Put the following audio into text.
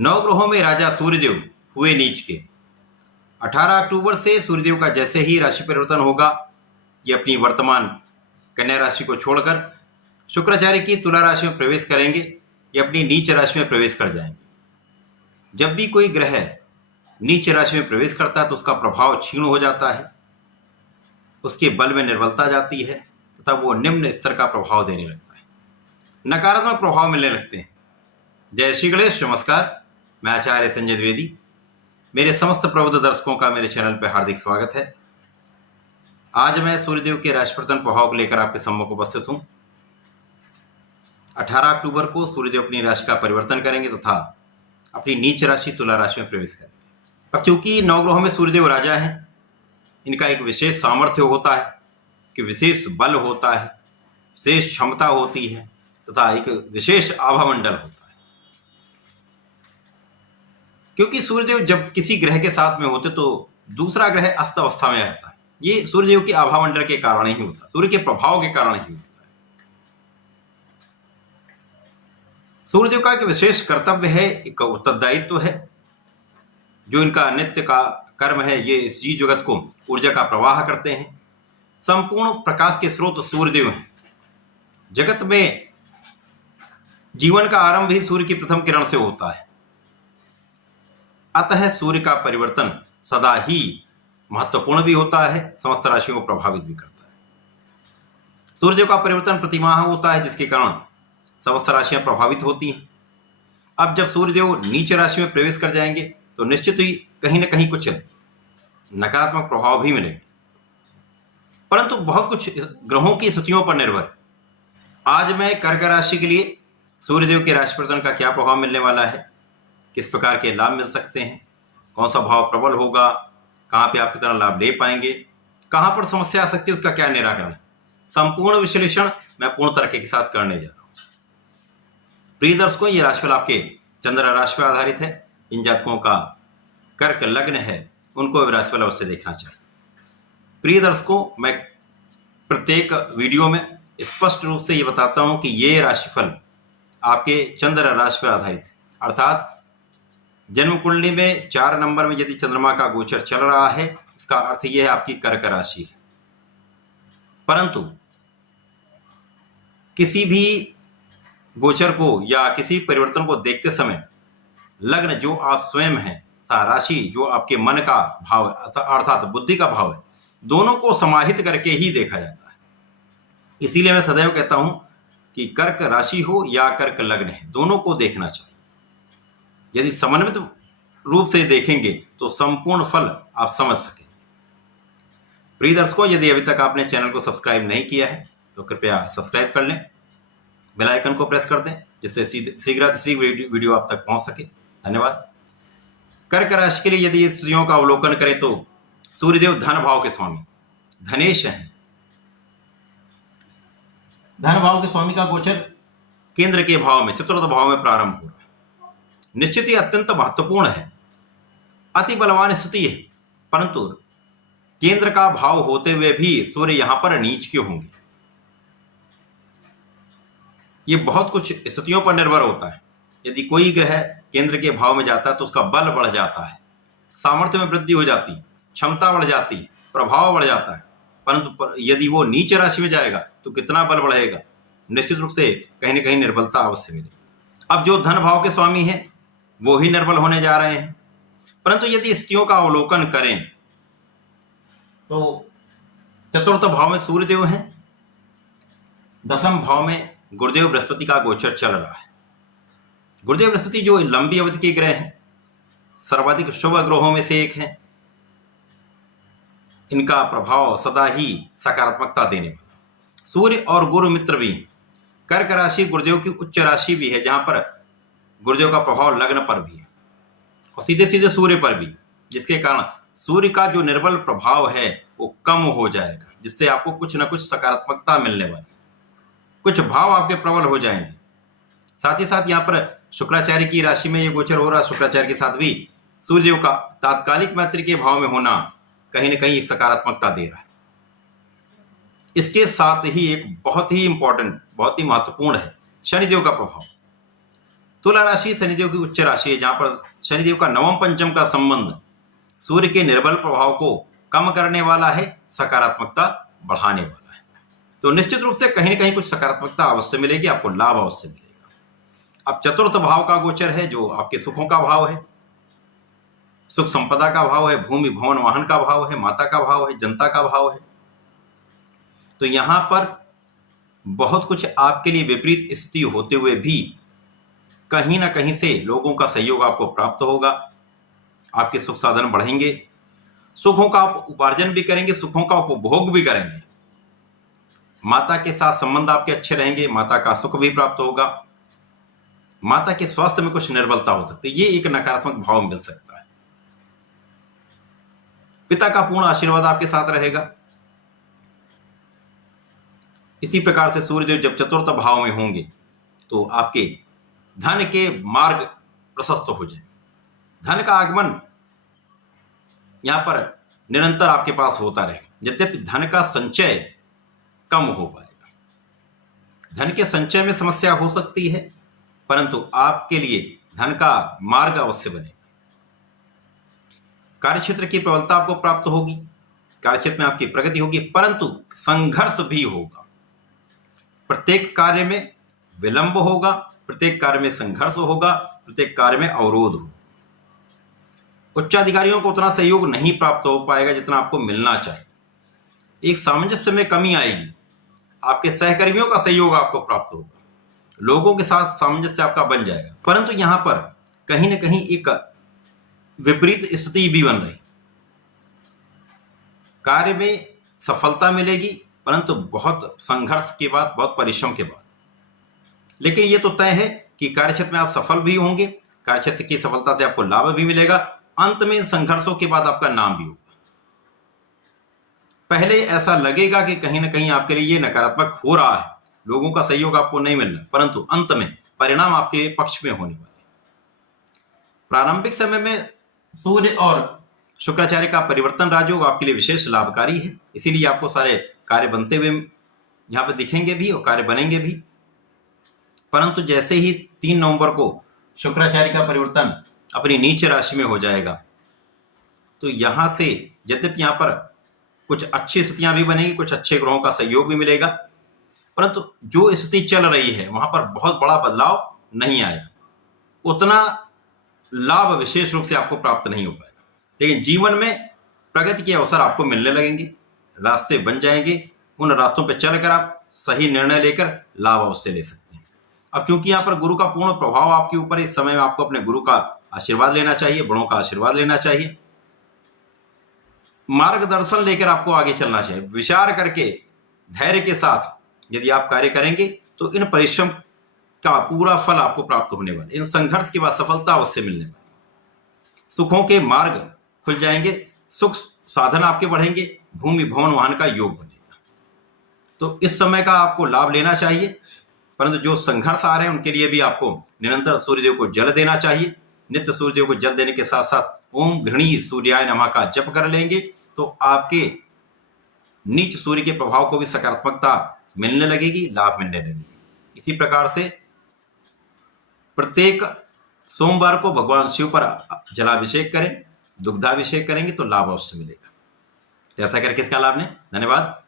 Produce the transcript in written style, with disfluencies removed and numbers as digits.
नवग्रहों में राजा सूर्यदेव हुए नीच के। 18 अक्टूबर से सूर्यदेव का जैसे ही राशि परिवर्तन होगा, ये अपनी वर्तमान कन्या राशि को छोड़कर शुक्राचार्य की तुला राशि में प्रवेश करेंगे, ये अपनी नीच राशि में प्रवेश कर जाएंगे। जब भी कोई ग्रह नीच राशि में प्रवेश करता है तो उसका प्रभाव क्षीण हो जाता है, उसके बल में निर्बलता जाती है तथा वो निम्न स्तर का प्रभाव देने लगता है, नकारात्मक प्रभाव मिलने लगते हैं। जय श्री गणेश, नमस्कार। मैं आचार्य संजय द्विवेदी। मेरे समस्त प्रबुद्ध दर्शकों का मेरे चैनल पर हार्दिक स्वागत है। आज मैं सूर्यदेव के राशि परिवर्तन प्रभाव को लेकर आपके सम्मुख उपस्थित हूं। 18 अक्टूबर को सूर्यदेव अपनी राशि का परिवर्तन करेंगे तथा अपनी नीच राशि तुला राशि में प्रवेश करेंगे। अब चूंकि नवग्रहों में सूर्यदेव राजा हैं, इनका एक विशेष सामर्थ्य होता है कि विशेष बल होता है, विशेष क्षमता होती है तथा एक विशेष आभामंडल होता है। क्योंकि सूर्यदेव जब किसी ग्रह के साथ में होते तो दूसरा ग्रह अस्त अवस्था में रहता है। ये सूर्यदेव के आभामंडल के कारण ही होता है, सूर्य के प्रभाव के कारण ही होता है। सूर्यदेव का एक विशेष कर्तव्य है, एक उत्तरदायित्व है, जो इनका नित्य का कर्म है। ये इस जीव जगत को ऊर्जा का प्रवाह करते हैं। संपूर्ण प्रकाश के स्रोत सूर्यदेव हैं। जगत में जीवन का आरंभ ही सूर्य की प्रथम किरण से होता है। अतः सूर्य का परिवर्तन सदा ही महत्वपूर्ण भी होता है, समस्त राशियों को प्रभावित भी करता है। सूर्यदेव का परिवर्तन प्रतिमाह होता है, जिसके कारण समस्त राशियां प्रभावित होती हैं। अब जब सूर्यदेव नीच राशि में प्रवेश कर जाएंगे तो निश्चित ही कहीं ना कहीं कुछ नकारात्मक प्रभाव भी मिलेंगे, परंतु बहुत कुछ ग्रहों की स्थितियों पर निर्भर है। आज मैं कर्क राशि के लिए सूर्यदेव के राशि परिवर्तन का क्या प्रभाव मिलने वाला है, किस प्रकार के लाभ मिल सकते हैं, कौन सा भाव प्रबल होगा, कहाँ पे आप कितना लाभ ले पाएंगे, कहाँ पर समस्या आ सकती है, उसका क्या निराकरण है, संपूर्ण विश्लेषण मैं पूर्ण तरीके के साथ करने जा रहा हूँ। प्रिय दर्शकों, ये राशिफल आपके चंद्र राशि पर आधारित है। इन जातकों का कर्क लग्न है, उनको राशिफल अवश्य देखना चाहिए। प्रिय दर्शकों, मैं प्रत्येक वीडियो में स्पष्ट रूप से ये बताता हूँ कि ये राशिफल आपके चंद्र राशि पर आधारित है, अर्थात जन्म कुंडली में 4 नंबर में यदि चंद्रमा का गोचर चल रहा है, इसका अर्थ यह है आपकी कर्क राशि है। परंतु किसी भी गोचर को या किसी परिवर्तन को देखते समय लग्न जो आप स्वयं हैं, राशि जो आपके मन का भाव है अर्थात बुद्धि का भाव है, दोनों को समाहित करके ही देखा जाता है। इसीलिए मैं सदैव कहता हूं कि कर्क राशि हो या कर्क लग्न है, दोनों को देखना चाहिए। यदि समन्वित रूप से देखेंगे तो संपूर्ण फल आप समझ सकें। प्रिय दर्शकों, यदि अभी तक आपने चैनल को सब्सक्राइब नहीं किया है तो कृपया सब्सक्राइब कर लें, बेल आइकन को प्रेस कर दें, जिससे शीघ्र वीडियो आप तक पहुंच सके। धन्यवाद। कर्क राशि के लिए यदि स्थितियों का अवलोकन करें तो सूर्यदेव धन भाव के स्वामी धनेश हैं। धन भाव के स्वामी का गोचर केंद्र के भाव में, चतुर्थ भाव में प्रारंभ हो रहा है। निश्चित ही अत्यंत महत्वपूर्ण है, अति बलवान स्थिति है, परंतु केंद्र का भाव होते हुए भी सूर्य यहां पर नीच के होंगे। ये बहुत कुछ स्थितियों पर निर्भर होता है। यदि कोई ग्रह केंद्र के भाव में जाता है तो उसका बल बढ़ जाता है, सामर्थ्य में वृद्धि हो जाती है, क्षमता बढ़ जाती है, प्रभाव बढ़ जाता है। परंतु यदि वो नीच राशि में जाएगा तो कितना बल बढ़ेगा, निश्चित रूप से कहीं ना कहीं निर्बलता अवश्य मिलेगी। अब जो धन भाव के स्वामी हैं वो ही निर्बल होने जा रहे हैं। परंतु यदि स्थितियों का अवलोकन करें तो चतुर्थ भाव में सूर्यदेव हैं, दसम भाव में गुरुदेव बृहस्पति का गोचर चल रहा है। गुरुदेव बृहस्पति जो लंबी अवधि के ग्रह हैं, सर्वाधिक शुभ ग्रहों में से एक हैं। इनका प्रभाव सदा ही सकारात्मकता देने वाला। सूर्य और गुरु मित्र भी हैं। कर्क राशि गुरुदेव की उच्च राशि भी है, जहां पर गुरुदेव का प्रभाव लग्न पर भी है और सीधे सीधे सूर्य पर भी, जिसके कारण सूर्य का जो निर्बल प्रभाव है वो कम हो जाएगा, जिससे आपको कुछ ना कुछ सकारात्मकता मिलने वाली, कुछ भाव आपके प्रबल हो जाएंगे। साथ ही साथ यहाँ पर शुक्राचार्य की राशि में ये गोचर हो रहा है। शुक्राचार्य के साथ भी सूर्यदेव का तात्कालिक मैत्री के भाव में होना कहीं ना कहीं सकारात्मकता दे रहा है। इसके साथ ही एक बहुत ही इंपॉर्टेंट, बहुत ही महत्वपूर्ण है शनिदेव का प्रभाव। तुला राशि शनिदेव की उच्च राशि है, जहां पर शनिदेव का नवम पंचम का संबंध सूर्य के निर्बल प्रभाव को कम करने वाला है, सकारात्मकता बढ़ाने वाला है। तो निश्चित रूप से कहीं न कहीं कुछ सकारात्मकता अवश्य मिलेगी, आपको लाभ अवश्य मिलेगा। अब चतुर्थ भाव का गोचर है, जो आपके सुखों का भाव है, सुख संपदा का भाव है, भूमि भवन वाहन का भाव है, माता का भाव है, जनता का भाव है। तो यहां पर बहुत कुछ आपके लिए विपरीत स्थिति होते हुए भी कहीं ना कहीं से लोगों का सहयोग आपको प्राप्त होगा, आपके सुख साधन बढ़ेंगे, सुखों का आप उपार्जन भी करेंगे, सुखों का उपभोग भी करेंगे। माता के साथ संबंध आपके अच्छे रहेंगे, माता का सुख भी प्राप्त होगा, माता के स्वास्थ्य में कुछ निर्बलता हो सकती है, ये एक नकारात्मक भाव मिल सकता है। पिता का पूर्ण आशीर्वाद आपके साथ रहेगा। इसी प्रकार से सूर्यदेव जब चतुर्थ भाव में होंगे तो आपके धन के मार्ग प्रशस्त हो जाए, धन का आगमन यहां पर निरंतर आपके पास होता रहेगा। यद्यपि धन का संचय कम हो पाएगा, धन के संचय में समस्या हो सकती है, परंतु आपके लिए धन का मार्ग अवश्य बनेगा। कार्यक्षेत्र की प्रबलता आपको प्राप्त होगी, कार्यक्षेत्र में आपकी प्रगति होगी, परंतु संघर्ष भी होगा। प्रत्येक कार्य में विलंब होगा, प्रत्येक कार्य में संघर्ष होगा, प्रत्येक कार्य में अवरोध होगा। उच्चाधिकारियों को उतना सहयोग नहीं प्राप्त हो पाएगा जितना आपको मिलना चाहिए। एक सामंजस्य में कमी आएगी, आपके सहकर्मियों का सहयोग आपको प्राप्त होगा, लोगों के साथ सामंजस्य आपका बन जाएगा, परंतु यहां पर कहीं ना कहीं एक विपरीत स्थिति भी बन रही। कार्य में सफलता मिलेगी, परंतु बहुत संघर्ष के बाद, बहुत परिश्रम के बाद। लेकिन यह तो तय है कि कार्यक्षेत्र में आप सफल भी होंगे, कार्यक्षेत्र की सफलता से आपको लाभ भी मिलेगा, अंत में इन संघर्षों के बाद आपका नाम भी होगा। पहले ऐसा लगेगा कि कहीं ना कहीं आपके लिए ये नकारात्मक हो रहा है, लोगों का सहयोग आपको नहीं मिल रहा, परंतु अंत में परिणाम आपके पक्ष में होने वाले। प्रारंभिक समय में सूर्य और शुक्राचार्य का परिवर्तन राजयोग आपके लिए विशेष लाभकारी है, इसीलिए आपको सारे कार्य बनते हुए यहां पर दिखेंगे भी और कार्य बनेंगे भी। परंतु जैसे ही 3 नवंबर को शुक्राचार्य का परिवर्तन अपनी नीच राशि में हो जाएगा, तो यहां से यद्यपि यहां पर कुछ अच्छी स्थितियां भी बनेगी, कुछ अच्छे ग्रहों का सहयोग भी मिलेगा, परंतु जो स्थिति चल रही है वहां पर बहुत बड़ा बदलाव नहीं आएगा, उतना लाभ विशेष रूप से आपको प्राप्त नहीं हो पाएगा। लेकिन जीवन में प्रगति के अवसर आपको मिलने लगेंगे, रास्ते बन जाएंगे, उन रास्तों पर चलकर आप सही निर्णय लेकर लाभ अवश्य ले सकते हैं। अब क्योंकि यहाँ पर गुरु का पूर्ण प्रभाव आपके ऊपर, इस समय में आपको अपने गुरु का आशीर्वाद लेना चाहिए, बड़ों का आशीर्वाद लेना चाहिए, मार्गदर्शन लेकर आपको आगे चलना चाहिए। विचार करके धैर्य के साथ यदि आप कार्य करेंगे तो इन परिश्रम का पूरा फल आपको प्राप्त होने वाला, इन संघर्ष के बाद सफलता अवश्य मिलने वाली, सुखों के मार्ग खुल जाएंगे, सुख साधन आपके बढ़ेंगे, भूमि भवन वाहन का योग बनेगा। तो इस समय का आपको लाभ लेना चाहिए, परंतु जो संघर्ष आ रहे हैं उनके लिए भी आपको निरंतर सूर्यदेव को जल देना चाहिए। नित्य सूर्यदेव को जल देने के साथ साथ ओम गृहणी सूर्याय नमः का जप कर लेंगे तो आपके नीच सूर्य के प्रभाव को भी सकारात्मकता मिलने लगेगी, लाभ मिलने लगेगी। इसी प्रकार से प्रत्येक सोमवार को भगवान शिव पर जलाभिषेक करें, दुग्धाभिषेक करेंगे तो लाभ अवश्य मिलेगा। तो ऐसा करके इसका लाभ लें। धन्यवाद।